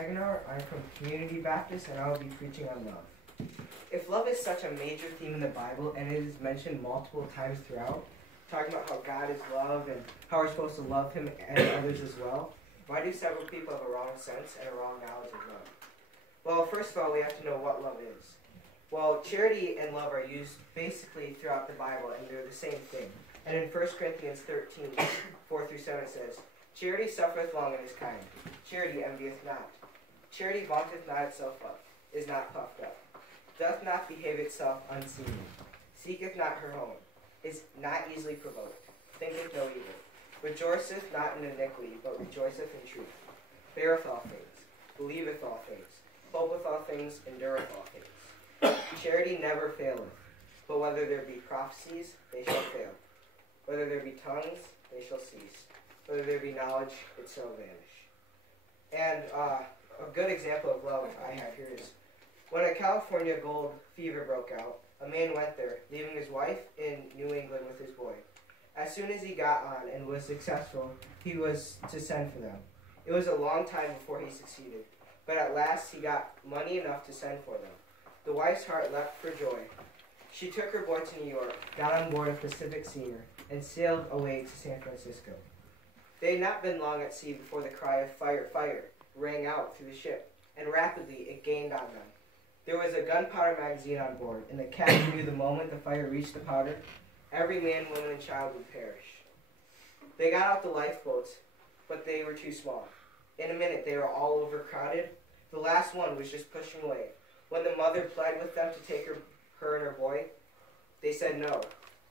Hagenauer. I'm from Community Baptist, and I will be preaching on love. If love is such a major theme in the Bible, and it is mentioned multiple times throughout, talking about how God is love and how we're supposed to love Him and others as well, why do several people have a wrong sense and a wrong knowledge of love? Well, first of all, we have to know what love is. Well, charity and love are used basically throughout the Bible, and they're the same thing. And in 1 Corinthians 13, 4 through 7, it says, Charity suffereth long and is kind. Charity envieth not. Charity vaunteth not itself up, is not puffed up, doth not behave itself unseemly, seeketh not her own, is not easily provoked, thinketh no evil, rejoiceth not in iniquity, but rejoiceth in truth, beareth all things, believeth all things, hopeth all things, endureth all things. Charity never faileth, but whether there be prophecies, they shall fail. Whether there be tongues, they shall cease. Whether there be knowledge, it shall vanish. And a good example of love I have here is when a California gold fever broke out, a man went there, leaving his wife in New England with his boy. As soon as he got on and was successful, he was to send for them. It was a long time before he succeeded, but at last he got money enough to send for them. The wife's heart leapt for joy. She took her boy to New York, got on board a Pacific steamer, and sailed away to San Francisco. They had not been long at sea before the cry of fire, fire, rang out through the ship, and rapidly it gained on them. There was a gunpowder magazine on board, and the captain knew the moment the fire reached the powder, every man, woman, and child would perish. They got out the lifeboats, but they were too small. In a minute, they were all overcrowded. The last one was just pushing away. When the mother pled with them to take her and her boy, they said no.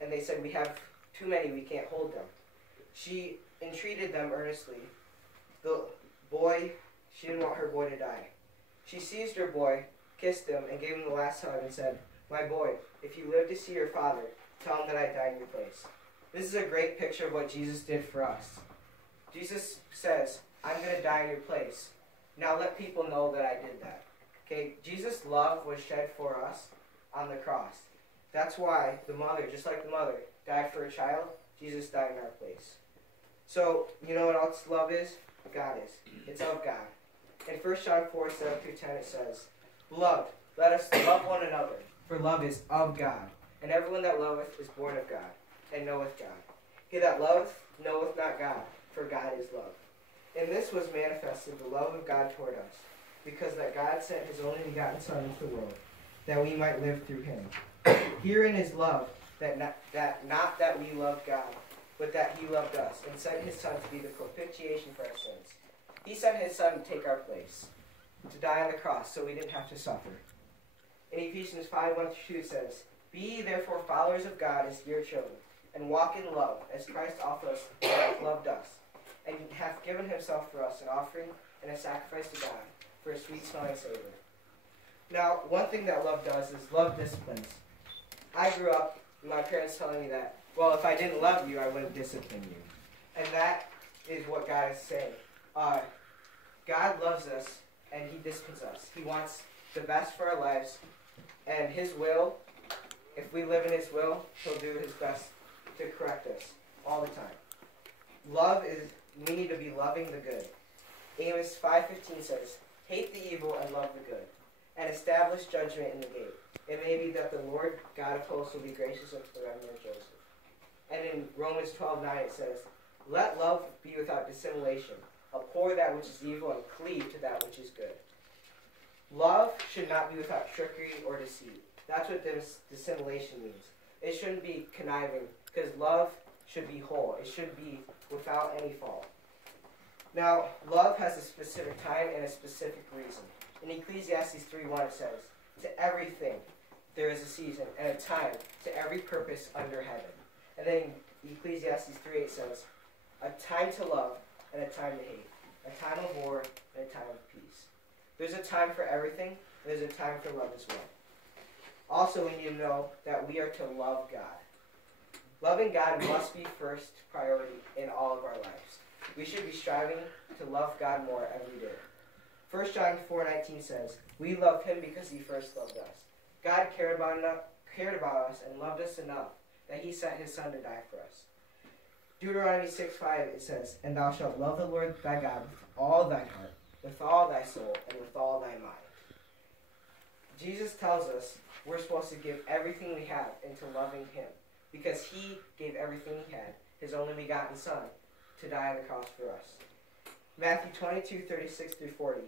And they said, we have too many, we can't hold them. She entreated them earnestly. The boy, she didn't want her boy to die. She seized her boy, kissed him, and gave him the last hug and said, my boy, if you live to see your father, tell him that I died in your place. This is a great picture of what Jesus did for us. Jesus says, I'm going to die in your place. Now let people know that I did that. Okay, Jesus' love was shed for us on the cross. That's why the mother, just like the mother, died for a child. Jesus died in our place. So, you know what else love is? God is. It's of God. In 1 John 4, 7 through 10, it says, Beloved, let us love one another, for love is of God. And everyone that loveth is born of God, and knoweth God. He that loveth knoweth not God, for God is love. In this was manifested the love of God toward us, because that God sent his only begotten Son into the world, that we might live through him. Herein is love, not that we loved God, but that he loved us, and sent his Son to be the propitiation for our sins. He sent his Son to take our place, to die on the cross, so we didn't have to suffer. In Ephesians 5, 1 through 2 it says, Be ye therefore followers of God as dear children, and walk in love, as Christ also hath loved us, and hath given himself for us an offering and a sacrifice to God, for a sweet-smelling savor. Now, one thing that love does is love disciplines. I grew up with my parents telling me that, well, if I didn't love you, I wouldn't discipline you. And that is what God is saying. God loves us, and he disciplines us. He wants the best for our lives, and his will, if we live in his will, he'll do his best to correct us all the time. Love is, we need to be loving the good. Amos 5:15 says, Hate the evil and love the good, and establish judgment in the gate. It may be that the Lord God of hosts will be gracious unto the remnant of Joseph. And in Romans 12:9 it says, Let love be without dissimulation. Abhor that which is evil and cleave to that which is good. Love should not be without trickery or deceit. That's what dissimulation means. It shouldn't be conniving, because love should be whole. It should be without any fault. Now, love has a specific time and a specific reason. In Ecclesiastes 3:1 it says, To everything there is a season and a time to every purpose under heaven. And then Ecclesiastes 3:8 says, A time to love and a time to hate, a time of war and a time of peace. There's a time for everything, and there's a time for love as well. Also, we need to know that we are to love God. Loving God must be first priority in all of our lives. We should be striving to love God more every day. 1 John 4:19 says, We love him because he first loved us. God cared about us and loved us enough that he sent his Son to die for us. Deuteronomy 6:5 it says, And thou shalt love the Lord thy God with all thy heart, with all thy soul, and with all thy mind. Jesus tells us we're supposed to give everything we have into loving him, because he gave everything he had, his only begotten Son, to die on the cross for us. Matthew 22:36-40.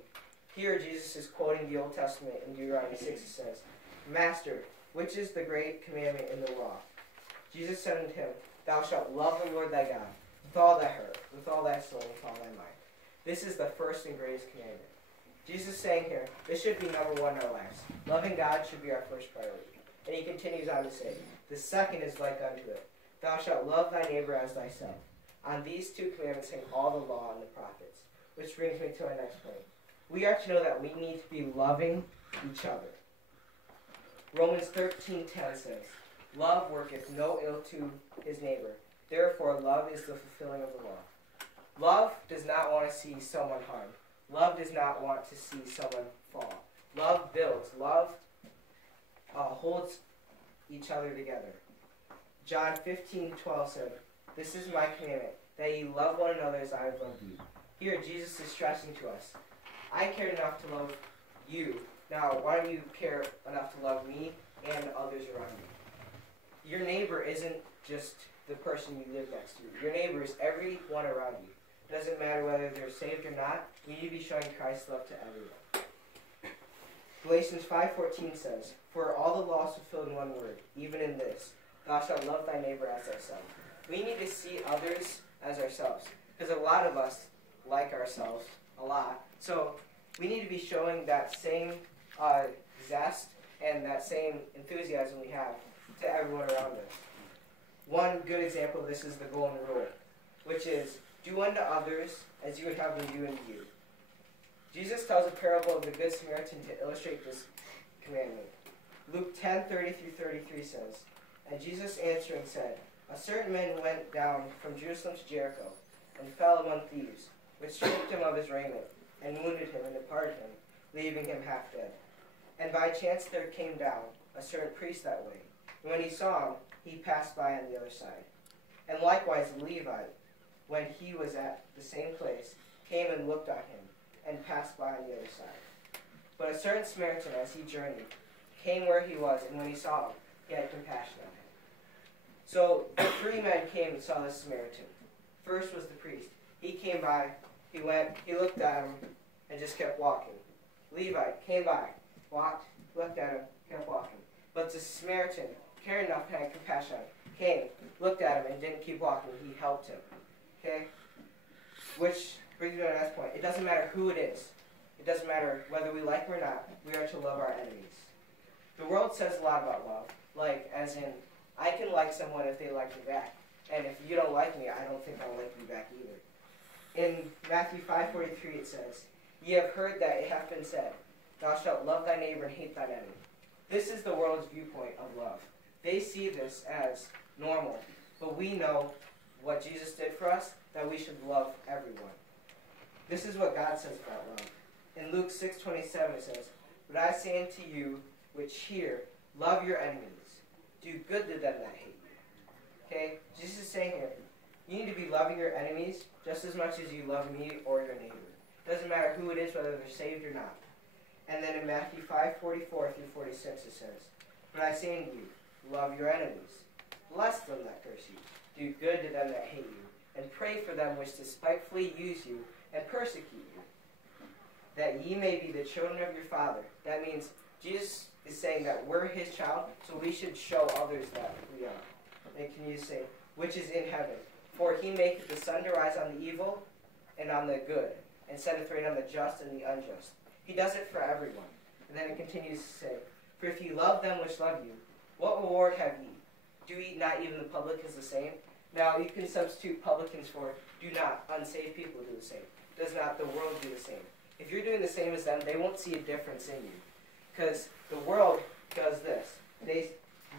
Here Jesus is quoting the Old Testament in Deuteronomy 6. It says, Master, which is the great commandment in the law? Jesus said unto him, Thou shalt love the Lord thy God with all thy heart, with all thy soul, with all thy mind. This is the first and greatest commandment. Jesus is saying here, this should be number one in our lives. Loving God should be our first priority. And he continues on to say, the second is like unto it. Thou shalt love thy neighbor as thyself. On these two commandments hang all the law and the prophets. Which brings me to our next point. We are to know that we need to be loving each other. Romans 13:10 says, Love worketh no ill to his neighbor. Therefore, love is the fulfilling of the law. Love does not want to see someone harmed. Love does not want to see someone fall. Love builds. Love holds each other together. John 15:12 said, This is my commandment, that ye love one another as I have loved you. Here, Jesus is stressing to us, I cared enough to love you. Now, why don't you care enough to love me and others around you? Your neighbor isn't just the person you live next to. Your neighbor is everyone around you. It doesn't matter whether they're saved or not. We need to be showing Christ's love to everyone. Galatians 5:14 says, For all the law is fulfilled in one word, even in this, Thou shalt love thy neighbor as thyself. We need to see others as ourselves, because a lot of us like ourselves a lot. So we need to be showing that same zest and that same enthusiasm we have to everyone around us. One good example of this is the golden rule, which is, do unto others as you would have them do unto you. Jesus tells a parable of the Good Samaritan to illustrate this commandment. Luke 10:30-33 says, And Jesus answering said, A certain man went down from Jerusalem to Jericho, and fell among thieves, which stripped him of his raiment, and wounded him, and departed him, leaving him half dead. And by chance there came down a certain priest that way, and when he saw him, he passed by on the other side. And likewise the Levite, when he was at the same place, came and looked on him, and passed by on the other side. But a certain Samaritan, as he journeyed, came where he was, and when he saw him, he had compassion on him. So the three men came and saw the Samaritan. First was the priest. He came by, he went, he looked at him, and just kept walking. Levite came by, walked, looked at him, kept walking. But the Samaritan, caring enough to have compassion on him, came, looked at him, and didn't keep walking. He helped him. Okay? Which brings me to the next point. It doesn't matter who it is. It doesn't matter whether we like them or not. We are to love our enemies. The world says a lot about love. Like, as in, I can like someone if they like me back. And if you don't like me, I don't think I'll like you back either. In Matthew 5:43 it says, Ye have heard that it hath been said, Thou shalt love thy neighbor and hate thine enemy. This is the world's viewpoint of love. They see this as normal. But we know what Jesus did for us, that we should love everyone. This is what God says about love. In Luke 6:27 it says, But I say unto you which hear, love your enemies. Do good to them that hate you. Okay? Jesus is saying here, you need to be loving your enemies just as much as you love me or your neighbor. It doesn't matter who it is, whether they're saved or not. And then in Matthew 5:44-46 it says, But I say unto you, love your enemies. Bless them that curse you. Do good to them that hate you. And pray for them which despitefully use you and persecute you, that ye may be the children of your Father. That means Jesus is saying that we're his child, so we should show others that we are. And can you say, which is in heaven? For he maketh the sun to rise on the evil and on the good, and setteth rain on the just and the unjust. He does it for everyone. And then it continues to say, For if ye love them which love you, what reward have ye? Do ye not even the publicans the same? Now you can substitute publicans for do not unsaved people do the same. Does not the world do the same? If you're doing the same as them, they won't see a difference in you. Because the world does this. They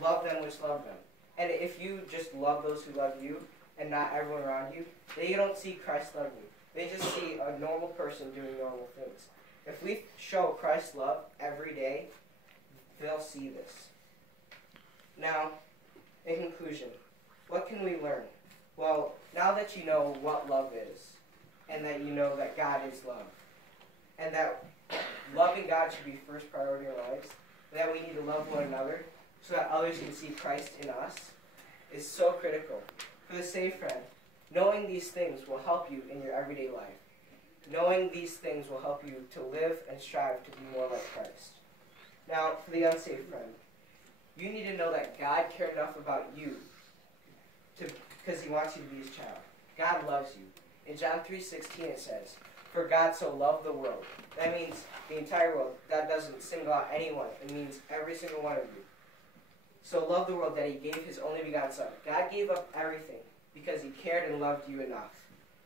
love them which love them. And if you just love those who love you and not everyone around you, they don't see Christ love you. They just see a normal person doing normal things. If we show Christ's love every day, they'll see this. Now, in conclusion, what can we learn? Well, now that you know what love is, and that you know that God is love, and that loving God should be first priority in our lives, and that we need to love one another so that others can see Christ in us, is so critical. For the saved friend, knowing these things will help you in your everyday life. Knowing these things will help you to live and strive to be more like Christ. Now, for the unsaved friend, you need to know that God cared enough about you because he wants you to be his child. God loves you. In John 3:16 it says, "For God so loved the world." That means the entire world. That doesn't single out anyone. It means every single one of you. So loved the world that he gave his only begotten Son. God gave up everything because he cared and loved you enough.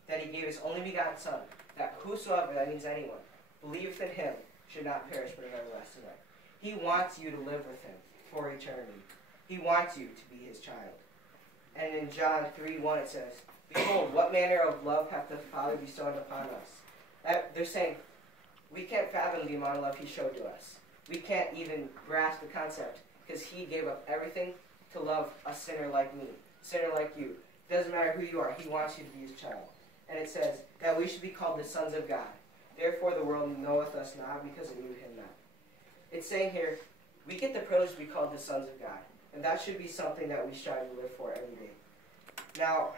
That he gave his only begotten Son, that whosoever, that means anyone, believeth in him should not perish but have everlasting life. He wants you to live with him for eternity. He wants you to be his child. And in John 3:1 it says, "Behold, what manner of love hath the Father bestowed upon us." They're saying, we can't fathom the amount of love he showed to us. We can't even grasp the concept because he gave up everything to love a sinner like me, sinner like you. It doesn't matter who you are, he wants you to be his child. And it says that we should be called the sons of God. Therefore the world knoweth us not because it knew him not. It's saying here, we get the privilege to be called the sons of God. And that should be something that we strive to live for every day. Now,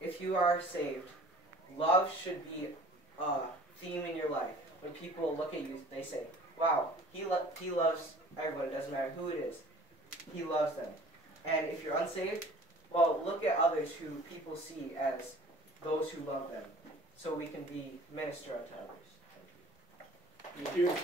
if you are saved, love should be a theme in your life. When people look at you, they say, wow, he loves everyone. It doesn't matter who it is. He loves them. And if you're unsaved, well, look at others who people see as those who love them, so we can be minister unto others. Thank you.